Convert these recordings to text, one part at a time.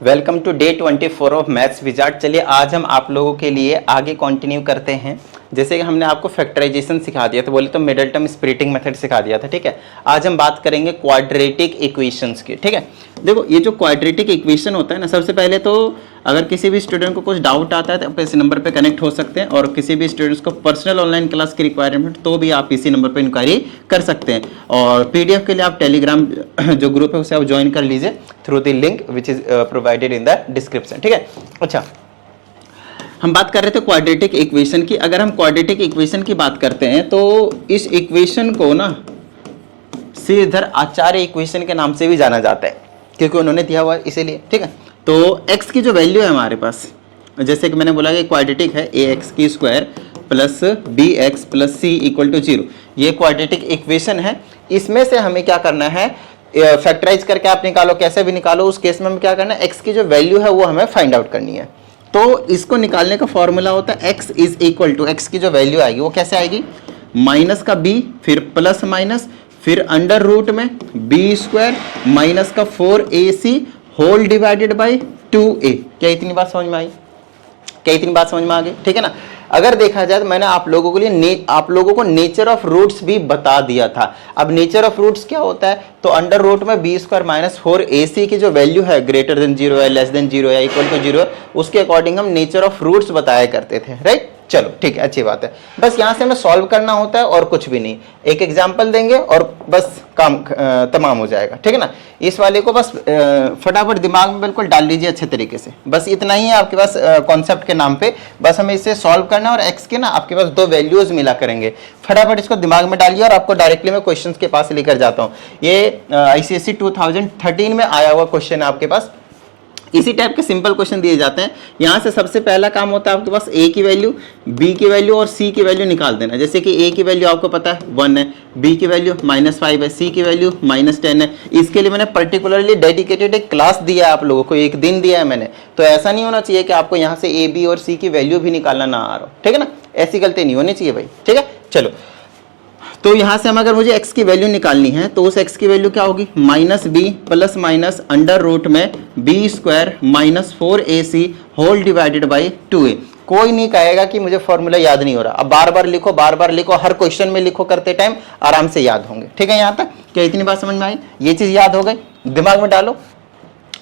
Welcome to day 24 of maths wizard. चलिए आज हम आप लोगों के लिए आगे कंटिन्यू करते हैं। जैसे कि हमने आपको फैक्टराइजेशन सिखा दिया था, बोले तो मिडल टर्म स्प्लिटिंग मेथड सिखा दिया था, ठीक है। आज हम बात करेंगे क्वाड्रेटिक इक्वेशंस की, ठीक है। देखो ये जो क्वाड्रेटिक इक्वेशन होता है ना, सबसे पहले तो अगर किसी भी स्टूडेंट को कुछ डाउट आता है तो आप इस नंबर पे कनेक्ट हो सकते हैं, और किसी भी स्टूडेंट्स को पर्सनल ऑनलाइन क्लास की रिक्वायरमेंट तो भी आप इसी नंबर पे इंक्वायरी कर सकते हैं। और पीडीएफ के लिए आप टेलीग्राम जो ग्रुप है उसे आप ज्वाइन कर लीजिए through the link which is provided in the description, ठीक है। अच्छा, हम बात कर रहे थे क्वाड्रेटिक इक्वेशन की। अगर हम क्वाड्रेटिक इक्वेशन की बात करते हैं तो इस इक्वेशन को ना श्रीधर आचार्य इक्वेशन के नाम से भी जाना जाता है, क्योंकि उन्होंने दिया हुआ इसीलिए, ठीक है। तो x की जो वैल्यू है हमारे पास, जैसे कि मैंने बोला कि क्वाड्रेटिक है ax की square plus bx plus c equal to 0, ये क्वाड्रेटिक इक्वेशन है। इसमें से हमें क्या करना है, फैक्टराइज करके आप निकालो, कैसे भी निकालो, उस केस में हमें क्या करना है, x की जो वैल्यू है वो हमें फाइंड आउट करनी है। तो इसको निकालने का फॉर्मूला होता है x is equal to, x की जो वैल्यू आएगी वो कैसे आएगी, माइनस का b फिर प्लस माइनस फिर अंडर रूट में बी स्क्वायर माइनस का 4ac whole divided by 2a। क्या इतनी बात समझ में आई? क्या इतनी बात समझ में आ गई? ठीक है ना। अगर देखा जाए तो मैंने आप लोगों के लिए आप लोगों को नेचर ऑफ रूट्स भी बता दिया था। अब नेचर ऑफ रूट्स क्या होता है, तो अंडर रूट में बी स्क्वायर माइनस 4ac की जो वैल्यू है ग्रेटर देन 0 है, लेस देन 0 है, इक्वल टू 0 है, उसके अकॉर्डिंग हम नेचर ऑफ रूट्स बताया करते थे, राइट। चलो ठीक है, अच्छी बात है। बस यहां से हमें सॉल्व करना होता है और कुछ भी नहीं, एक एग्जांपल देंगे और बस काम तमाम हो जाएगा, ठीक है ना। इस वाले को बस फटाफट दिमाग में बिल्कुल डाल लीजिए अच्छे तरीके से, बस इतना ही है आपके पास कॉन्सेप्ट के नाम पे। बस हमें इसे सॉल्व करना है और एक्स के ना आपके पास दो वैल्यूज मिला करेंगे, फटाफट इसको दिमाग में डालिए और आपको डायरेक्टली मैं क्वेश्चन के पास लेकर जाता हूँ। ये आईसीएसई 2013 में आया हुआ क्वेश्चन है आपके पास। इसी टाइप के सिंपल क्वेश्चन दिए जाते हैं। यहां से सबसे पहला काम होता है आपके पास a की वैल्यू, b की वैल्यू और c की वैल्यू निकाल देना। जैसे कि a की वैल्यू आपको पता है 1 है, b की वैल्यू -5 है, c की वैल्यू -10 है। इसके लिए मैंने पर्टिकुलरली डेडिकेटेड एक क्लास दिया है आप लोगों को, एक दिन दिया है मैंने। तो ऐसा नहीं होना चाहिए कि आपको यहाँ से a b और c की वैल्यू भी निकालना ना आ रहा हो, ठीक है ना। ऐसी गलती नहीं होनी चाहिए भाई, ठीक है। चलो, तो यहां से हम अगर मुझे x की वैल्यू निकालनी है तो उस x की वैल्यू क्या होगी, -b plus minus under root में b square minus 4ac whole divided by 2a। कोई नहीं कहेगा कि मुझे फॉर्मूला याद नहीं हो रहा, अब बार बार लिखो, बार बार लिखो, हर क्वेश्चन में लिखो, करते टाइम आराम से याद होंगे, ठीक है। यहां तक क्या इतनी बात समझ में आई? ये चीज याद हो गई, दिमाग में डालो,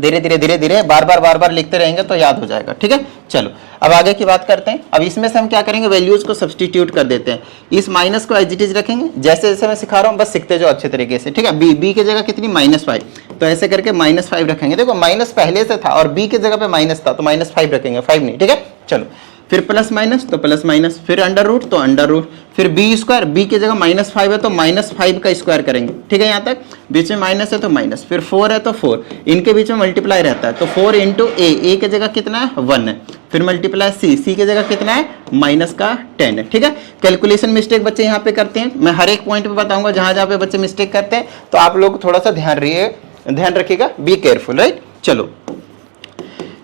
धीरे धीरे बार बार लिखते रहेंगे तो याद हो जाएगा, ठीक है। चलो अब आगे की बात करते हैं। अब इसमें से हम क्या करेंगे, वैल्यूज को सब्स्टिट्यूट कर देते हैं। इस माइनस को एज इट इज रखेंगे, जैसे जैसे मैं सिखा रहा हूँ बस सीखते जाओ अच्छे तरीके से, ठीक है। बी की जगह कितनी, -5, तो ऐसे करके -5 रखेंगे। देखो माइनस पहले से था और बी की जगह पे माइनस था तो -5 रखेंगे, 5 नहीं, ठीक है। चलो फिर प्लस माइनस तो प्लस माइनस, फिर अंडर रूट तो अंडर रूट, फिर बी स्क्वायर, बी की जगह -5 है तो -5 का स्क्वायर करेंगे, ठीक है। यहाँ तक बीच में माइनस है तो माइनस, फिर 4 है तो 4, इनके बीच में मल्टीप्लाई रहता है तो 4 इंटू ए की जगह कितना है 1 है, फिर मल्टीप्लाई सी की जगह कितना है -10 है, ठीक है। कैलकुलेशन मिस्टेक बच्चे यहाँ पे करते हैं, मैं हर एक पॉइंट पे बताऊंगा जहां जहां पे बच्चे मिस्टेक करते हैं, तो आप लोग थोड़ा सा ध्यान रखिएगा, बी केयरफुल, राइट। चलो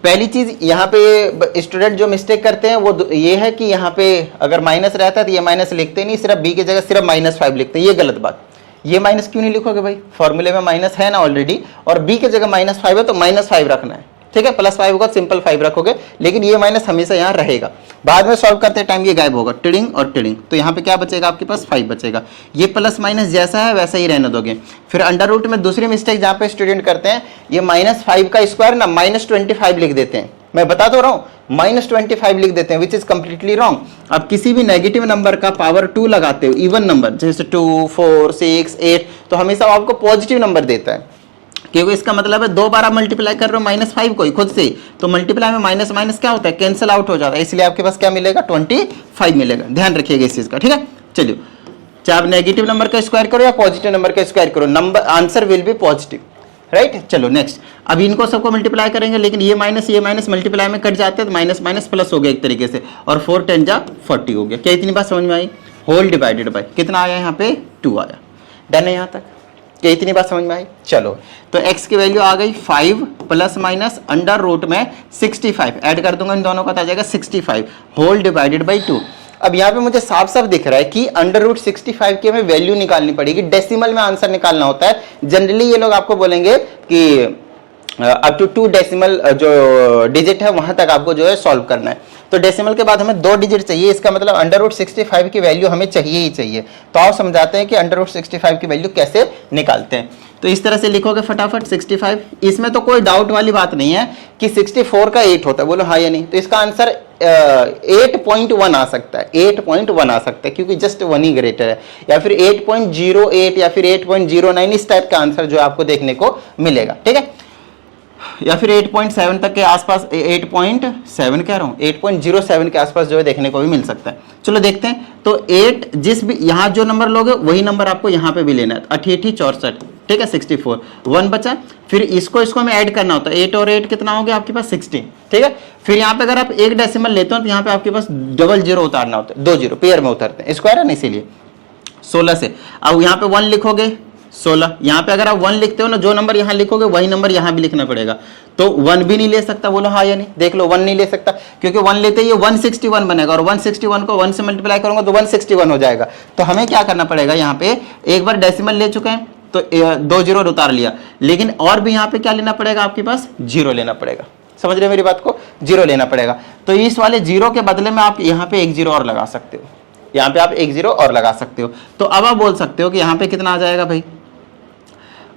पहली चीज यहाँ पे स्टूडेंट जो मिस्टेक करते हैं वो ये है कि यहाँ पे अगर माइनस रहता है तो ये माइनस लिखते नहीं, सिर्फ बी की जगह सिर्फ -5 लिखते हैं, ये गलत बात। ये माइनस क्यों नहीं लिखोगे भाई, फॉर्मूले में माइनस है ना ऑलरेडी, और बी की जगह -5 है तो -5 रखना है, ठीक है। +5 होगा सिंपल 5 रखोगे, लेकिन ये माइनस हमेशा यहाँ रहेगा। बाद में सॉल्व करते टाइम ये गायब होगा, टिडिंग और टिडिंग, तो यहाँ पे क्या बचेगा आपके पास 5 बचेगा। ये प्लस माइनस जैसा है वैसा ही रहने दोगे। फिर अंडर रूट में दूसरी मिस्टेक जहाँ पे स्टूडेंट करते हैं, ये -5 का स्क्वायर ना -25 लिख देते हैं। मैं बता तो रहा हूँ, -25 लिख देते हैं, विच इज कंप्लीटली रॉन्ग। अब किसी भी नेगेटिव नंबर का पावर 2 लगाते हो, इवन नंबर जैसे 2, 4, 6, 8, तो हमेशा आपको पॉजिटिव नंबर देता है, क्योंकि इसका मतलब है 2 बार आप मल्टीप्लाई कर रहे हो -5 को ही खुद से, तो मल्टीप्लाई में माइनस माइनस क्या होता है, कैंसिल आउट हो जाता है, इसलिए आपके पास क्या मिलेगा 25 मिलेगा। ध्यान रखिएगा इस चीज का, ठीक है। चलिए, चाहे आप नेगेटिव नंबर का स्क्वायर करो या पॉजिटिव नंबर का स्क्वायर करो, number answer will be positive, right. चलो नेक्स्ट, अब इनको सबको मल्टीप्लाई करेंगे, लेकिन ये माइनस मल्टीप्लाई में कट जाते हैं तो माइनस माइनस प्लस हो गया एक तरीके से, और 4 10 जा 40 हो गया। क्या इतनी बात समझ में आई? होल डिवाइडेड बाय कितना आया यहाँ पे 2 आया। डन है यहाँ तक? क्या इतनी बात समझ में आई? चलो तो x की वैल्यू आ गई 5 प्लस माइनस अंडर रूट में 65, ऐड कर दूंगा इन दोनों का तो आ जाएगा 65 होल डिवाइडेड बाई 2। अब यहाँ पे मुझे साफ साफ दिख रहा है कि अंडर रूट 65 की हमें वैल्यू निकालनी पड़ेगी, डेसिमल में आंसर निकालना होता है। जनरली ये लोग आपको बोलेंगे कि अप टू 2 डेसिमल जो डिजिट है वहां तक आपको जो है सॉल्व करना है। तो डेसिमल के बाद हमें 2 डिजिट चाहिए, इसका मतलब √65 की वैल्यू हमें चाहिए ही चाहिए। तो आओ समझाते हैं कि √65 की वैल्यू कैसे निकालते हैं। तो इस तरह से लिखोगे फटाफट 65। इसमें तो कोई डाउट वाली बात नहीं है कि 64 का 8 होता है, बोलो हाँ या नहीं। तो इसका आंसर 8.1 आ सकता है, 8.1 आ सकता है क्योंकि जस्ट 1 ही ग्रेटर है, या फिर 8.08 या फिर 8.09 इस टाइप का आंसर जो आपको देखने को मिलेगा, ठीक है। या फिर 8.7 तक के आसपास, 8.7 कह रहा हूँ, 8.07 के आसपास जो है देखने को भी मिल सकता है। चलो देखते हैं। तो 8 जिस भी यहाँ जो नंबर लोगे वही नंबर आपको यहाँ पे भी लेना है, 88 64, ठीक है 64, 1 बचा। फिर इसको हमें ऐड करना होता है, 8 और 8 कितना हो गया आपके पास 16, ठीक है। फिर यहाँ पे अगर आप एक डेसिमल लेते हो तो यहाँ पे आपके पास डबल जीरो उतारना होता है, 2 जीरो पेयर में उतरते हैं, स्क्वायर है ना इसीलिए 16 से। अब यहाँ पे 1 लिखोगे 16, यहाँ पे अगर आप 1 लिखते हो ना, जो नंबर यहाँ लिखोगे वही नंबर यहाँ भी लिखना पड़ेगा। तो 1 भी नहीं ले सकता, बोलो हाँ या नहीं, देख लो 1 नहीं ले सकता क्योंकि 1 लेते ही 161 बनेगा, और 161 को 1 से मल्टीप्लाई करूंगा तो 161 हो जाएगा। तो हमें क्या करना पड़ेगा, यहाँ पे एक बार डेसिमल ले चुके हैं तो 2 जीरो उतार लिया, लेकिन और भी यहाँ पे क्या लेना पड़ेगा आपके पास, जीरो लेना पड़ेगा। समझ रहे मेरी बात को, जीरो लेना पड़ेगा। तो इस वाले जीरो के बदले में आप यहाँ पे एक जीरो और लगा सकते हो, यहाँ पे आप एक जीरो और लगा सकते हो। तो अब आप बोल सकते हो कि यहाँ पे कितना आ जाएगा भाई,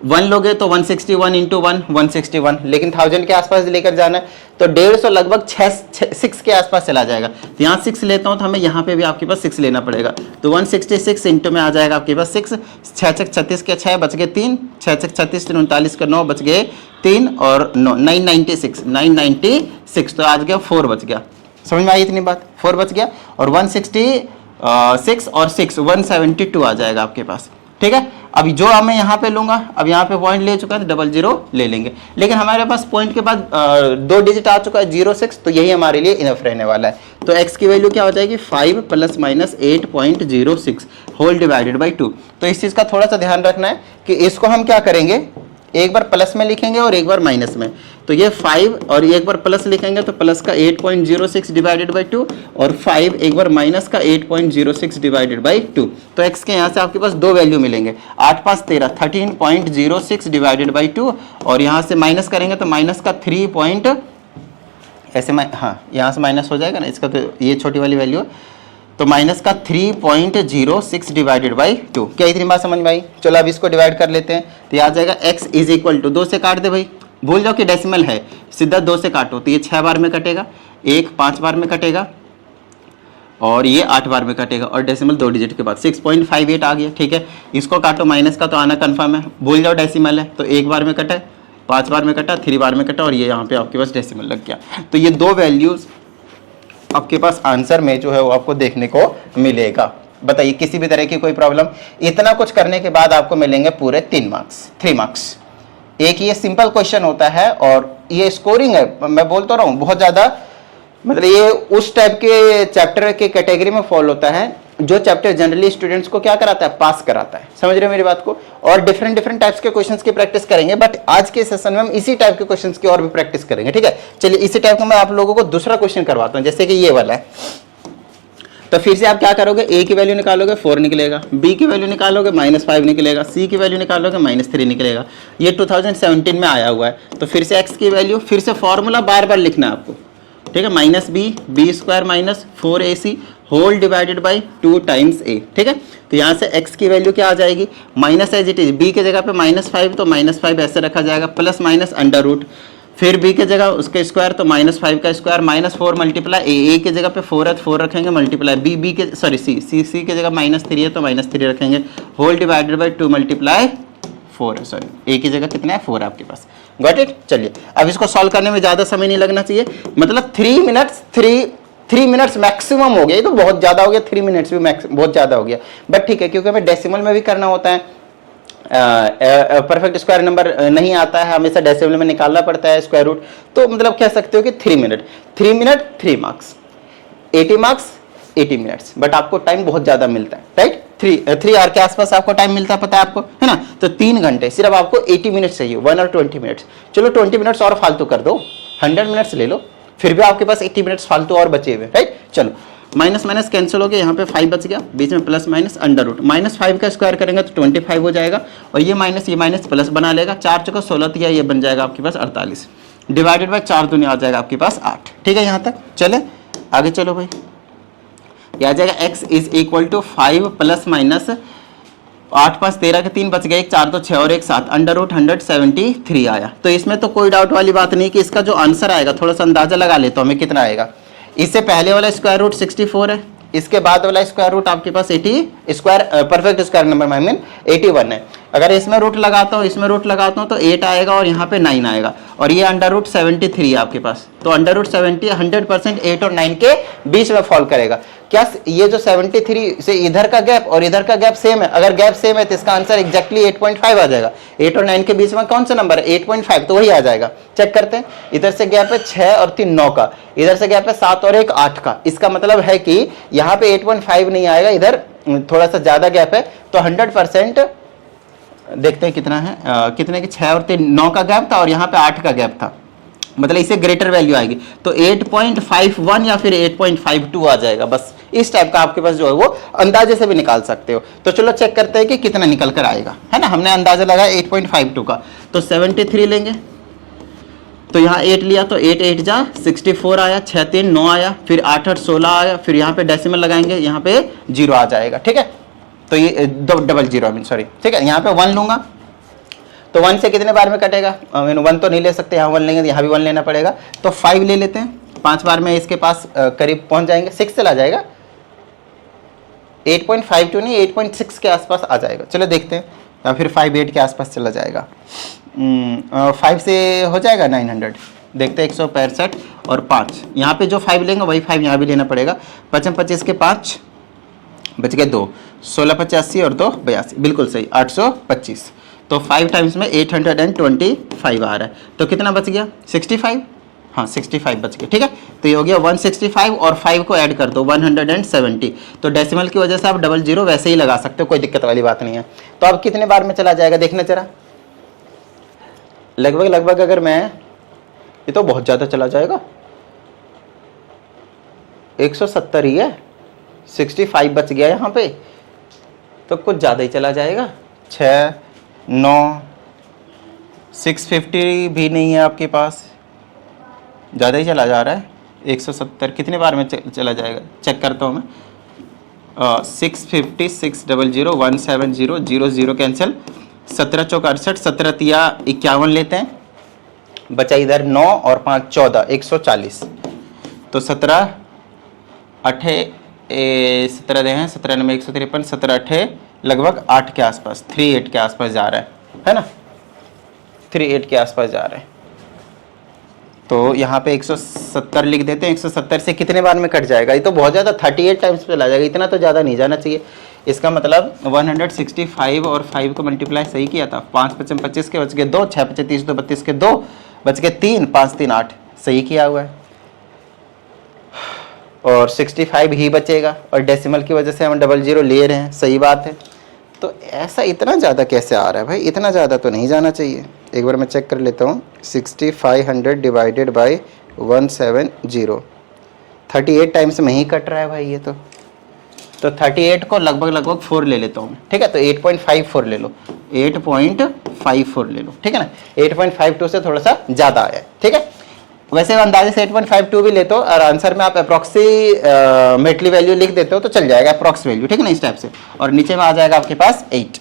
1 लोगे तो 161 इंटू 1 161, लेकिन 1000 के आसपास लेकर जाना है तो 150 लगभग 6 के आसपास चला जाएगा। तो यहाँ 6 लेता हूँ तो हमें यहाँ पे भी आपके पास 6 लेना पड़ेगा। तो 166 इंटू में आ जाएगा आपके पास 6, 6 36 के 6 बच गए 3, 6 36 39 के 9 बच गए 3 और 9 996। तो आज गया 4 बच गया। समझ में आई इतनी बात, 4 बच गया और 166 और 6 172 आ जाएगा आपके पास, ठीक है। अभी जो मैं यहाँ पे लूंगा, अब यहाँ पे पॉइंट ले चुका है तो डबल जीरो ले लेंगे, लेकिन हमारे पास पॉइंट के बाद 2 डिजिट आ चुका है 06, तो यही हमारे लिए इनफ रहने वाला है। तो x की वैल्यू क्या हो जाएगी 5 ± 8.06 होल डिवाइडेड बाई 2। तो इस चीज का थोड़ा सा ध्यान रखना है कि इसको हम क्या करेंगे, एक बार प्लस में लिखेंगे और एक बार माइनस में। तो ये 5 और एक बार प्लस लिखेंगे तो प्लस का 8.06 डिवाइडेड बाई 2 और 5 एक बार माइनस का 8.06 डिवाइडेड बाई 2। तो x के यहाँ से आपके पास 2 वैल्यू मिलेंगे, 8 5 13 13.06 डिवाइडेड बाई 2, और यहाँ से माइनस करेंगे तो माइनस का 3 ऐसे हाँ यहाँ से माइनस हो जाएगा ना इसका, तो ये छोटी वाली वैल्यू तो माइनस का 3.06 डिवाइडेड बाई 2। क्या इतनी बात समझ में आई। चलो अब इसको डिवाइड कर लेते हैं। तो आ जाएगा x इज इक्वल टू 2 से काट दे भाई, भूल जाओ कि डेसिमल है, सीधा 2 से काटो तो ये 6 बार में कटेगा, एक 5 बार में कटेगा और ये 8 बार में कटेगा, और डेसिमल 2 डिजिट के बाद 6.58 आ गया, ठीक है। इसको काटो, माइनस का तो आना कन्फर्म है, भूल जाओ डेसिमल है, तो 1 बार में कटा, 5 बार में कटा, 3 बार में कटा, और ये यहाँ पे आपके पास डेसिमल लग गया। तो ये 2 वैल्यूज आपके पास आंसर में जो है वो आपको देखने को मिलेगा। बताइए किसी भी तरह की कोई प्रॉब्लम। इतना कुछ करने के बाद आपको मिलेंगे पूरे 3 मार्क्स। एक ये सिंपल क्वेश्चन होता है और ये स्कोरिंग है, मैं बोलता रहा हूँ बहुत ज्यादा, मतलब ये उस टाइप के चैप्टर के कैटेगरी में फॉलो होता है जो चैप्टर जनरली स्टूडेंट्स को क्या कराता है, पास कराता है। समझ रहे हो मेरी बात को। और डिफरेंट टाइप्स के क्वेश्चंस की प्रैक्टिस करेंगे, बट आज के सेशन में हम इसी टाइप के क्वेश्चंस की और भी प्रैक्टिस करेंगे, ठीक है। चलिए इसी टाइप का मैं आप लोगों को दूसरा क्वेश्चन करवाता हूं, जैसे कि ये वाला है। तो फिर से आप क्या करोगे, a की वैल्यू निकालोगे 4 निकलेगा, b की वैल्यू निकालोगे -5 निकलेगा, c की वैल्यू निकालोगे -3 निकलेगा। ये 2017 में आया हुआ है। तो फिर से x की वैल्यू, फिर से फॉर्मूला बार बार लिखना है आपको, ठीक है, -b² - 4ac whole divided by 2 times a, ठीक है। तो यहाँ से x की वैल्यू क्या आ जाएगी, minus as it is, b के जगह पे -5 तो -5 ऐसे रखा जाएगा, प्लस माइनस अंडर रूट, फिर b के जगह उसके स्क्वायर तो -5 का स्क्वायर, -4 मल्टीप्लाई a के जगह पे 4 है तो 4 रखेंगे, मल्टीप्लाई b के c के जगह -3 है तो -3 रखेंगे, होल डिवाइडेड बाई 2 मल्टीप्लाई 4 है, सॉरी a की जगह कितना है 4 है आपके पास। Got it. चलिए अब इसको सॉल्व करने में ज़्यादा समय नहीं लगना चाहिए, मतलब 3 मिनट्स मैक्सिमम हो गया। ये तो बहुत ज़्यादा हो गया, 3 मिनट्स भी बहुत ज़्यादा हो गया, बट ठीक है क्योंकि हमें डेसिमल में भी करना होता है। परफेक्ट स्क्वायर नंबर नहीं आता है, हमेशा डेसिमल में निकालना पड़ता है स्क्वायर रूट। तो मतलब कह सकते हो कि 3 minute 3 marks, 80 marks 80 minutes, but आपको टाइम बहुत ज्यादा मिलता है, राइट। 3 आवर के आसपास आपको टाइम मिलता है, पता है आपको, है ना। तो 3 घंटे सिर्फ आपको 80 मिनट्स चाहिए, 1 और 20 मिनट्स। चलो 20 मिनट्स और फालतू कर दो, 100 मिनट्स ले लो, फिर भी आपके पास 80 मिनट्स फालतू और बचे हुए, राइट। चलो माइनस माइनस कैंसिल हो गया, यहाँ पे 5 बच गया, बीच में प्लस माइनस अंडर रूट, -5 का स्क्वायर करेंगे तो 25 हो जाएगा, और ये माइनस प्लस बना लेगा, 4 चौका 16 तो ये बन जाएगा आपके पास 48, डिवाइडेड बाय 4 दूनी आ जाएगा आपके पास 8। ठीक है, यहाँ तक चले, आगे चलो भाई, यह आ जाएगा x is equal to 5 plus minus 8 5 13 के 3 बच गए, 1 4 तो 6 और 1 7, अंडर रूट 173 आया। तो इसमें तो कोई डाउट वाली बात नहीं कि इसका जो आंसर आएगा, थोड़ा सा अंदाजा लगा ले तो हमें कितना आएगा। इससे पहले वाला स्क्वायर रूट 64 है, इसके बाद वाला स्क्वायर रूट आपके पास 80 square perfect square number I mean 81 है। अगर इसमें रूट लगाता हूँ, इसमें रूट लगाता हूँ तो 8 आएगा और यहाँ पे 9 आएगा, और ये अंडर रूट 73 है आपके पास, तो अंडर रूट 70 100% 8 और 9 के बीच में फॉल करेगा। क्या ये जो 73 से इधर का गैप और इधर का गैप सेम है? अगर गैप सेम है तो इसका आंसर एग्जैक्टली 8.5 आ जाएगा। 8 और 9 के बीच में कौन सा नंबर है? 8.5, तो वही आ जाएगा। चेक करते हैं, इधर से गैप है 6 और 3 9 का, इधर से गैप है 7 और 1 8 का। इसका मतलब है कि यहाँ पे 8.5 नहीं आएगा, इधर थोड़ा सा ज्यादा गैप है, तो 100% देखते हैं कितना है, कितने की 6 और 3 9 का गैप था और यहाँ पे 8 का गैप था, मतलब इससे ग्रेटर वैल्यू आएगी, तो 8.51 या फिर 8.52 आ जाएगा। बस इस टाइप का आपके पास जो है वो अंदाजे से भी निकाल सकते हो। तो चलो चेक करते हैं कि कितना निकल कर आएगा, है ना। हमने अंदाजा लगाया 8.52 का, तो 73 लेंगे, तो यहाँ 8 लिया तो 8 8 जा 64 आया, 6 3 9 आया, फिर 8 8 16 आया, फिर यहाँ पे डेसिमल लगाएंगे, यहाँ पे 0 आ जाएगा। ठीक है, तो ये 00 सॉरी, ठीक है, यहाँ पे 1 लूंगा तो 1 से कितने बार में कटेगा? 1 तो नहीं ले सकते, यहाँ 1 लेंगे, यहाँ भी 1 लेना पड़ेगा, तो 5 ले लेते हैं, 5 बार में इसके पास करीब पहुंच जाएंगे, 6 चला जाएगा, 8.52 नहीं 8.6 के आसपास आ जाएगा। चलो देखते हैं, या फिर 58 के आसपास चला जाएगा। 5 से हो जाएगा 900, देखते हैं 165 और 5, यहाँ पे जो 5 लेंगे वही 5 यहाँ भी लेना पड़ेगा। 55 25 के 5 बच गए 2, 16 85 और 2 82, बिल्कुल सही 825। तो 5 टाइम्स में 825 आ रहा है, तो कितना बच गया? 65, हाँ 65 बच गया। ठीक है, तो ये हो गया 165 और 5 को ऐड कर दो 170। तो डेसिमल की वजह से आप 00 वैसे ही लगा सकते हो, कोई दिक्कत वाली बात नहीं है। तो अब कितने बार में चला जाएगा देखना जरा, लगभग अगर मैं, ये तो बहुत ज़्यादा चला जाएगा, 170 ही है, 65 बच गया यहाँ पे, तो कुछ ज़्यादा ही चला जाएगा। 6 9 650 भी नहीं है आपके पास, ज़्यादा ही चला जा रहा है। 170 कितने बार में चला जाएगा, चेक करता हूँ मैं। 650 600 170 00 कैंसिल, 17 चौक 68, 17 तिया 51 लेते हैं, बचा इधर 9 और 5 14 140, तो 17 8 17 दे हैं, 17 9 153, 17 8 लगभग 8 के आसपास, 38 के आसपास जा रहा है ना, 38 के आसपास जा रहा है। तो यहाँ पे 170 लिख देते हैं, 170 से कितने बार में कट जाएगा? ये तो बहुत ज़्यादा 38 टाइम्स पे चला जाएगा, इतना तो ज़्यादा नहीं जाना चाहिए। इसका मतलब 165 और 5 को मल्टीप्लाई सही किया था, 5 55 25 के बच गए 2, 6 25 30 2 32 के 2 बच गए 3, 5 3 8 सही किया हुआ है, और 65 ही बचेगा, और डेसिमल की वजह से हम 00 ले रहे हैं, सही बात है। तो ऐसा इतना ज़्यादा कैसे आ रहा है भाई? इतना ज़्यादा तो नहीं जाना चाहिए। एक बार मैं चेक कर लेता हूँ, 6500 डिवाइडेड बाई 170, 38 टाइम्स में ही कट रहा है भाई ये तो 38 को लगभग 4 ले लेता हूँ, ठीक है, तो 8.54 ले लो, 8.54 ले लो, ठीक है ना। 8.52 से थोड़ा सा ज़्यादा आया है, ठीक है। वैसे अंदाजे से 8.52 भी लेते हो, और आंसर में आप अप्रॉक्सीमेटली वैल्यू लिख देते हो तो चल जाएगा, अप्रॉक्स वैल्यू, ठीक है ना, इस टाइप से, और नीचे में आ जाएगा आपके पास 8।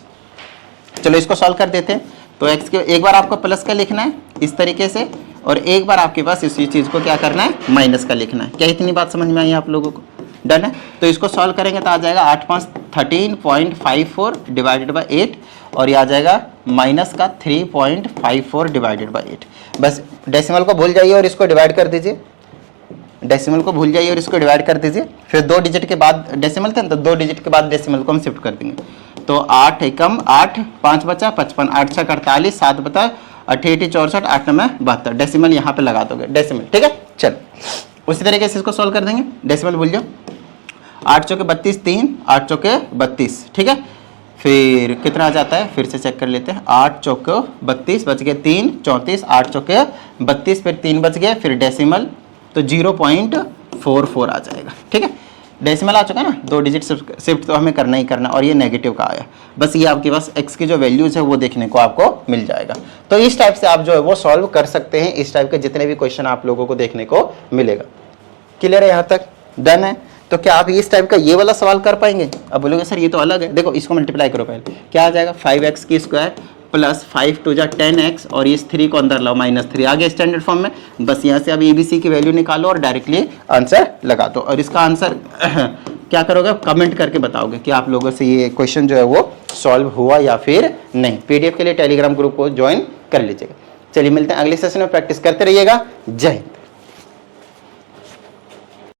चलो इसको सॉल्व कर देते हैं। तो x के एक बार आपको प्लस का लिखना है इस तरीके से, और एक बार आपके पास इसी चीज़ को क्या करना है, माइनस का लिखना है। क्या इतनी बात समझ में आई आप लोगों को? डन है। तो इसको सॉल्व करेंगे तो आ जाएगा 8 5 13.54 डिवाइडेड बाई 8, और ये आ जाएगा माइनस का 3.54 डिवाइडेड बाई 8। बस डेसिमल को भूल जाइए और इसको डिवाइड कर दीजिए, डेसिमल को भूल जाइए और इसको डिवाइड कर दीजिए। फिर 2 डिजिट के बाद डेसिमल थे, तो 2 डिजिट के बाद डेसिमल को हम शिफ्ट कर देंगे। तो 8 एकम 8, 5 बचा 55, 8 6 48, 7 बता 88 64, 8 9 72, डेसिमल यहाँ पे लगा दोगे डेसिमल, ठीक है। चल उसी तरीके से इसको सॉल्व कर देंगे, डेसिमल भूल जाओ, 8 चौके 32 3, 8 चौके 32, ठीक है। फिर कितना आ जाता है, फिर से चेक कर लेते हैं, 8 चौके 32 बच गए 3 34, 8 चौके 32, फिर 3 बच गए, फिर डेसिमल, तो 0.44 आ जाएगा, ठीक है। डेसिमल आ चुका है ना, 2 डिजिट शिफ्ट तो हमें करना ही करना, और ये नेगेटिव का आया, बस ये आपके पास x की जो वैल्यूज है वो देखने को आपको मिल जाएगा। तो इस टाइप से आप जो है वो सॉल्व कर सकते हैं, इस टाइप के जितने भी क्वेश्चन आप लोगों को देखने को मिलेगा। क्लियर है, यहाँ तक डन है। तो क्या आप इस टाइप का ये वाला सवाल कर पाएंगे? अब बोलोगे सर ये तो अलग है, देखो इसको मल्टीप्लाई करो पहले, क्या आ जाएगा 5x की स्क्वायर प्लस 5 टू जा 10x और इस 3 को अंदर लाओ -3 आ गया स्टैंडर्ड फॉर्म में। बस यहाँ से अब ABC की वैल्यू निकालो और डायरेक्टली आंसर लगा दो, और इसका आंसर क्या करोगे, कमेंट करके बताओगे कि आप लोगों से ये क्वेश्चन जो है वो सॉल्व हुआ या फिर नहीं। PDF के लिए टेलीग्राम ग्रुप को ज्वाइन कर लीजिएगा। चलिए मिलते हैं अगले सेशन में, प्रैक्टिस करते रहिएगा। जय हिंद।